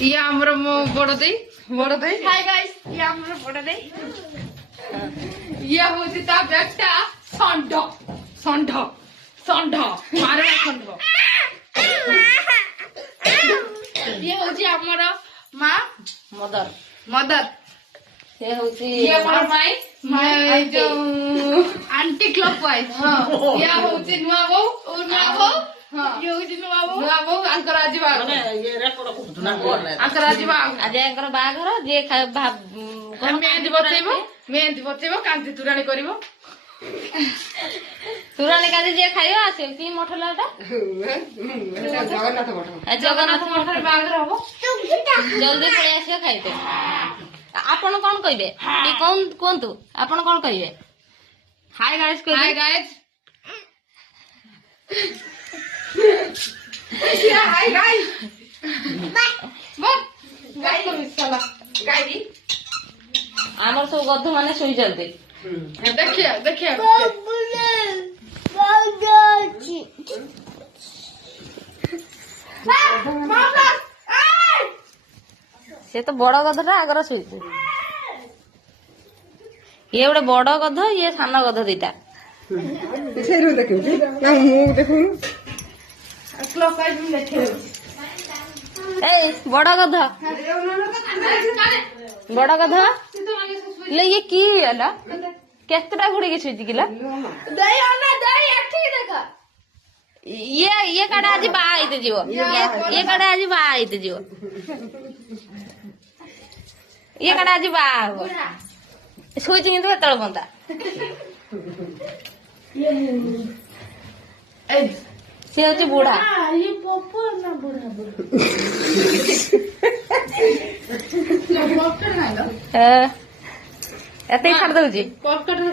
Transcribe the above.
ଇଏ ଆମର ମୋ ବଡ ଦେଇ हाय गाइस ये हमरा बड़ा दे ଇଏ ହଉଛି ତା ବ୍ୟାଗଟା ଷଣ୍ଢ ଷଣ୍ଢ ଷଣ୍ଢ ମାରଣା ଷଣ୍ଢ ये होची हमर मां ମଦର मदर ସେ ହଉଛି ଇଏ ମୋର ମାଇ ଏଇ ଯୋଉ आंटी क्लॉकवाइज ହଁ ଇଏ ହଉଛି ନୂଆ ବୋଉ ना वो ହଁ ये होची नुआ वो ନୂଆ ବୋଉ ଆଙ୍କର ଆଜି ବାହାଘର ଆଙ୍କର ଆଜି ବାହାଘର ଆଜି ଆଙ୍କର ବାହାଘର ଯିଏ ମେହେନ୍ଦି ବଚେଇବ କାନ୍ତି ତୁରାଣୀ କରିବ ତୁରାଣୀ କାଜି ଯିଏ ଖାଇବ ଆସିବ କି ମଠଲା ଏଟା ଜଗନ୍ନାଥ ମଠରେ ବାହାଘର ହବ ଜଲ୍ଦି ପଳେଇ ଆସିବ ଖାଇତେ ଆପଣ କଣ କହିବେ ଟିକେ କୁହନ୍ତୁ ଆପଣ କଣ କହିବେ ହାଇ ଗାଇସ୍ ହାଇ କହିବେ ଗାଇଜ ହାଇ ଗାଇଜ ଗାଈ ଆମର ସବୁ ଗଧ ମାନେ ଶୋଇଛନ୍ତି ଦେଖିଆ ଦେଖିଆ ସେ ତ ବଡ ଗଧଟା ଆଗର ଶୋଇଛି ଇଏ ଗୋଟେ ବଡ ଗଧ ଇଏ ସାନ ଗଧ ଦିଟା ଏଇ ବଡ ଗଧ ବଡ ଗଧ ଲେ ଇଏ କି ହେଲା କେତେଟା ଘୁଡ଼ିକି ଶୋଇଛି କିଲା दही आना दही एठी देखा ଇଏ କାଡେ ଆଜି ବାହା ହେଇତେ ଯିବ ଇଏ କାଡେ ଆଜି ବାହା ହେଇତେ ଯିବ ଇଏ କାଡେ ଆଜି ବାହା ହବ ଶୋଇଛି କିନ୍ତୁ ଏତେବେଳେ ପନ୍ତା ସିଏ ହଉଛି ବୁଢା ये पप्पू ना बुढ़ा ଏତେ ଛାଡି ଦଉଛି ପପକର୍ନ